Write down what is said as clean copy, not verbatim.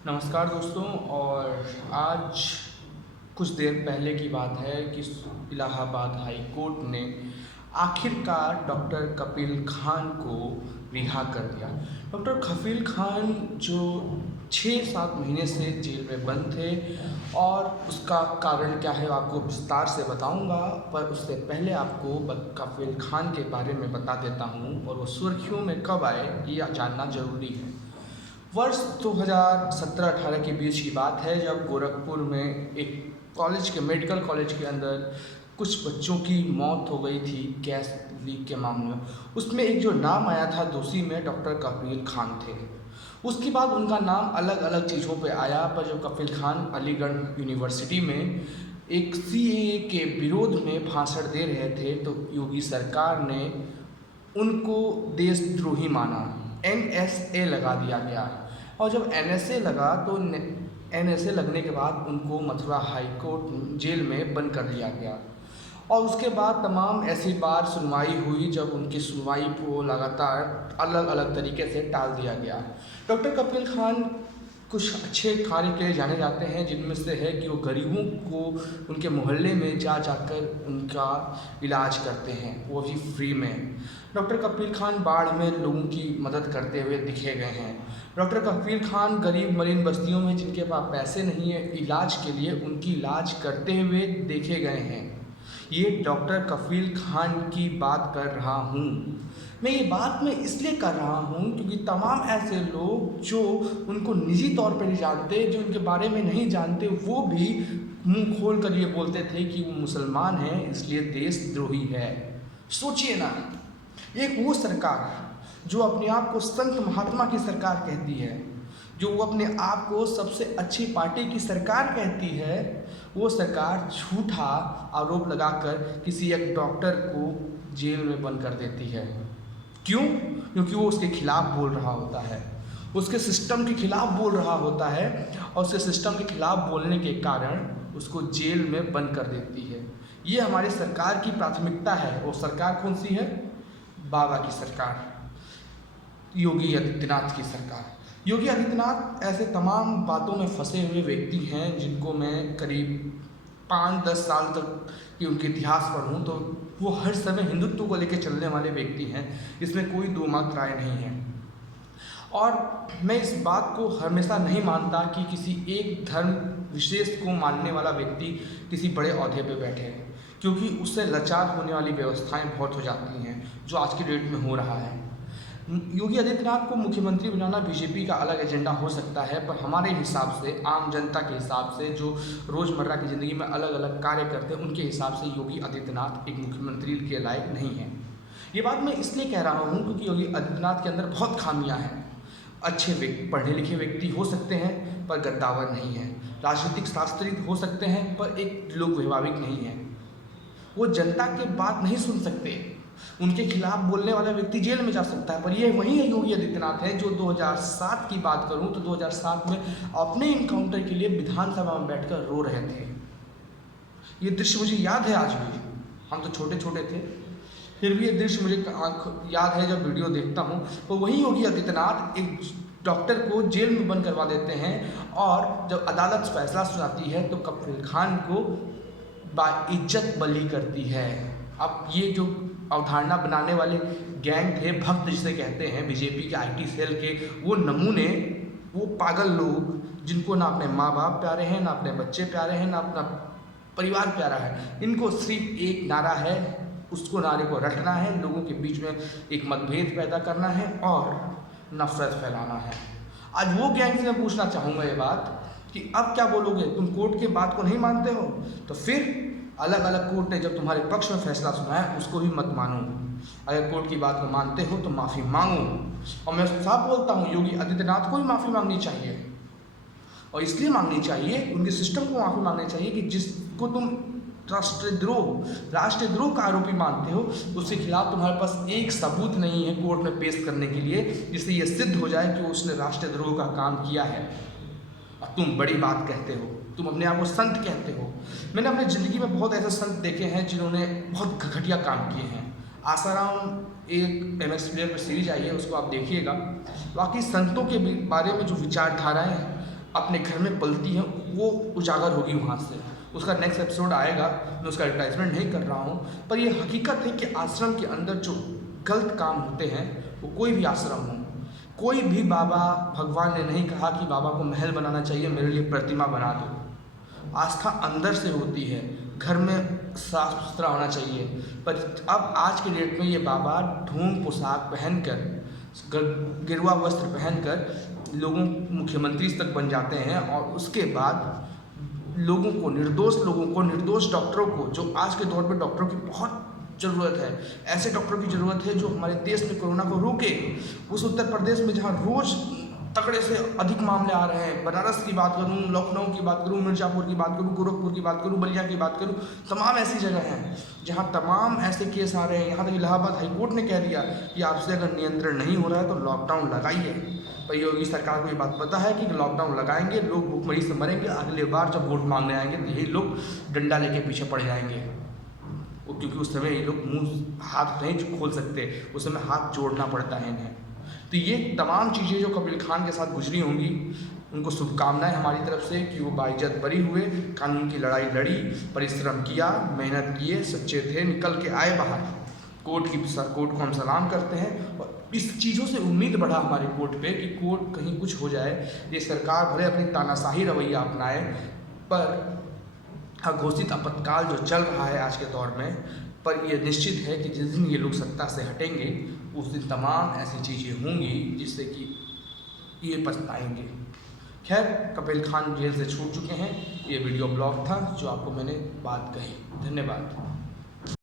नमस्कार दोस्तों। और आज कुछ देर पहले की बात है कि इलाहाबाद हाई कोर्ट ने आखिरकार डॉक्टर कपिल खान को रिहा कर दिया। डॉक्टर कपिल खान जो 6-7 महीने से जेल में बंद थे और उसका कारण क्या है आपको विस्तार से बताऊंगा, पर उससे पहले आपको कपिल खान के बारे में बता देता हूं और वो सुर्खियों में कब आए ये जानना जरूरी है। वर्ष 2017-18 के बीच की बात है, जब गोरखपुर में एक मेडिकल कॉलेज के अंदर कुछ बच्चों की मौत हो गई थी गैस लीक के मामले में। उसमें एक जो नाम आया था दोषी में, डॉक्टर कपिल खान थे। उसके बाद उनका नाम अलग अलग चीज़ों पे आया, पर जब कपिल खान अलीगढ़ यूनिवर्सिटी में एक सीएए के विरोध में भाषण दे रहे थे तो योगी सरकार ने उनको देशद्रोही माना, एनएसए लगा दिया गया। और जब एनएसए लगा तो एनएसए लगने के बाद उनको मथुरा हाई कोर्ट जेल में बंद कर दिया गया। और उसके बाद तमाम ऐसी बार सुनवाई हुई जब उनकी सुनवाई को लगातार अलग अलग तरीके से टाल दिया गया। डॉक्टर कपिल खान कुछ अच्छे कार्य के लिए जाने जाते हैं, जिनमें से है कि वो गरीबों को उनके मोहल्ले में जा जाकर उनका इलाज करते हैं, वो भी फ्री में। डॉक्टर कपिल खान बाढ़ में लोगों की मदद करते हुए दिखे गए हैं। डॉक्टर कपिल खान गरीब मरीन बस्तियों में जिनके पास पैसे नहीं है इलाज के लिए, उनकी इलाज करते हुए देखे गए हैं। ये डॉक्टर कपिल खान की बात कर रहा हूँ। मैं ये बात मैं इसलिए कर रहा हूँ क्योंकि तमाम ऐसे लोग जो उनको निजी तौर पर नहीं जानते, जो उनके बारे में नहीं जानते, वो भी मुंह खोल कर ये बोलते थे कि वो मुसलमान हैं इसलिए देशद्रोही है। सोचिए ना, एक वो सरकार जो अपने आप को संत महात्मा की सरकार कहती है, जो वो अपने आप को सबसे अच्छी पार्टी की सरकार कहती है, वो सरकार झूठा आरोप लगाकर किसी एक डॉक्टर को जेल में बंद कर देती है। क्यों? क्योंकि वो उसके खिलाफ बोल रहा होता है, उसके सिस्टम के खिलाफ बोल रहा होता है, और उसके सिस्टम के खिलाफ बोलने के कारण उसको जेल में बंद कर देती है। ये हमारी सरकार की प्राथमिकता है। वो सरकार कौन सी है? बाबा की सरकार, योगी आदित्यनाथ की सरकार। योगी आदित्यनाथ ऐसे तमाम बातों में फंसे हुए व्यक्ति हैं जिनको मैं करीब 5-10 साल तक कि उनके इतिहास पढ़ूँ तो वो हर समय हिंदुत्व को लेकर चलने वाले व्यक्ति हैं, इसमें कोई दो मत राय नहीं है। और मैं इस बात को हमेशा नहीं मानता कि किसी एक धर्म विशेष को मानने वाला व्यक्ति किसी बड़े ओहदे पे बैठे, क्योंकि उससे लाचार होने वाली व्यवस्थाएं बहुत हो जाती हैं, जो आज की डेट में हो रहा है। योगी आदित्यनाथ को मुख्यमंत्री बनाना बीजेपी का अलग एजेंडा हो सकता है, पर हमारे हिसाब से, आम जनता के हिसाब से, जो रोज़मर्रा की ज़िंदगी में अलग अलग कार्य करते हैं, उनके हिसाब से योगी आदित्यनाथ एक मुख्यमंत्री के लायक नहीं है। ये बात मैं इसलिए कह रहा हूँ क्योंकि योगी आदित्यनाथ के अंदर बहुत खामियाँ हैं। अच्छे पढ़े लिखे व्यक्ति हो सकते हैं पर गद्दावर नहीं है, राजनीतिक शास्त्री हो सकते हैं पर एक लोक वैभाविक नहीं है, वो जनता की बात नहीं सुन सकते, उनके खिलाफ बोलने वाला व्यक्ति जेल में जा सकता है। पर ये वही है योगी आदित्यनाथ है जो 2007 की बात करूं तो 2007 में अपने इनकाउंटर के लिए विधानसभा में बैठकर रो रहे थे। ये दृश्य मुझे याद है आज भी, हम तो छोटे छोटे थे, फिर भी ये दृश्य मुझे याद है। जब वीडियो देखता हूँ तो वही योगी आदित्यनाथ एक डॉक्टर को जेल में बंद करवा देते हैं, और जब अदालत फैसला सुनाती है तो कपिल खान को बाइज्जत बरी करती है। अब ये जो अवधारणा बनाने वाले गैंग थे, भक्त जिसे कहते हैं बीजेपी के आईटी सेल के, वो नमूने, वो पागल लोग जिनको ना अपने माँ बाप प्यारे हैं, ना अपने बच्चे प्यारे हैं, ना अपना परिवार प्यारा है, इनको सिर्फ एक नारा है, उसको नारे को रटना है, लोगों के बीच में एक मतभेद पैदा करना है और नफरत फैलाना है। आज वो गैंग से मैं पूछना चाहूँगा ये बात कि अब क्या बोलोगे? तुम कोर्ट की बात को नहीं मानते हो तो फिर अलग अलग कोर्ट ने जब तुम्हारे पक्ष में फैसला सुनाया उसको भी मत मानो। अगर कोर्ट की बात को मानते हो तो माफ़ी मांगो। और मैं साफ बोलता हूँ, योगी आदित्यनाथ को भी माफ़ी मांगनी चाहिए, और इसलिए मांगनी चाहिए, उनके सिस्टम को माफ़ी मांगनी चाहिए कि जिसको तुम राष्ट्रद्रोह का आरोपी मानते हो, उसके खिलाफ तुम्हारे पास एक सबूत नहीं है कोर्ट में पेश करने के लिए जिससे ये सिद्ध हो जाए कि उसने राष्ट्रद्रोह का काम किया है। और तुम बड़ी बात कहते हो, तुम अपने आप को संत कहते हो। मैंने अपनी ज़िंदगी में बहुत ऐसे संत देखे हैं जिन्होंने बहुत घटिया काम किए हैं। आसाराम एक MX प्लेयर पर सीरीज आई है, उसको आप देखिएगा। बाकी संतों के बारे में जो विचारधाराएँ हैं अपने घर में पलती हैं वो उजागर होगी वहाँ से। उसका नेक्स्ट एपिसोड आएगा, मैं उसका एडवर्टाइजमेंट नहीं कर रहा हूँ, पर ये हकीकत है कि आश्रम के अंदर जो गलत काम होते हैं, वो कोई भी आश्रम हो, कोई भी बाबा, भगवान ने नहीं कहा कि बाबा को महल बनाना चाहिए, मेरे लिए प्रतिमा बना दो। आस्था अंदर से होती है, घर में साफ सुथरा होना चाहिए। पर अब आज के डेट में ये बाबा ढोंग पोशाक पहनकर, गेरुआ वस्त्र पहनकर लोगों मुख्यमंत्री तक बन जाते हैं, और उसके बाद लोगों को, निर्दोष डॉक्टरों को, जो आज के दौर में डॉक्टरों की बहुत ज़रूरत है, ऐसे डॉक्टरों की ज़रूरत है जो हमारे देश में कोरोना को रोके। उस उत्तर प्रदेश में जहाँ रोज़ तगड़े से अधिक मामले आ रहे हैं, बनारस की बात करूँ, लखनऊ की बात करूँ, मिर्ज़ापुर की बात करूँ, गोरखपुर की बात करूँ, बलिया की बात करूँ, तमाम ऐसी जगह हैं जहाँ तमाम ऐसे केस आ रहे हैं। यहाँ तक इलाहाबाद हाईकोर्ट ने कह दिया कि आपसे अगर नियंत्रण नहीं हो रहा है तो लॉकडाउन लगाइए। पर योगी सरकार को ये बात पता है कि लॉकडाउन लगाएंगे, लोग भूखमरी से मरेंगे, अगले बार जब वोट मांगने आएंगे तो यही लोग डंडा लेके पीछे पड़ जाएंगे, क्योंकि उस समय ये लोग मुँह हाथ नहीं खोल सकते, उस समय हाथ जोड़ना पड़ता है इन्हें। तो ये तमाम चीज़ें जो कपिल खान के साथ गुजरी होंगी, उनको शुभकामनाएं हमारी तरफ से कि वो बाइज्जत बरी हुए, कानून की लड़ाई लड़ी, परिश्रम किया, मेहनत किए, सच्चे थे, निकल के आए बाहर। कोर्ट को हम सलाम करते हैं, और इस चीज़ों से उम्मीद बढ़ा हमारे कोर्ट पे कि कोर्ट कहीं कुछ हो जाए। ये सरकार भले अपनी तानाशाही रवैया अपनाए, पर अघोषित आपातकाल जो चल रहा है आज के दौर में, पर यह निश्चित है कि जिस दिन ये लोग सत्ता से हटेंगे उस दिन तमाम ऐसी चीज़ें होंगी जिससे कि ये पछताएंगे। खैर, कपिल खान जेल से छूट चुके हैं। ये वीडियो ब्लॉग था जो आपको मैंने बात कही। धन्यवाद।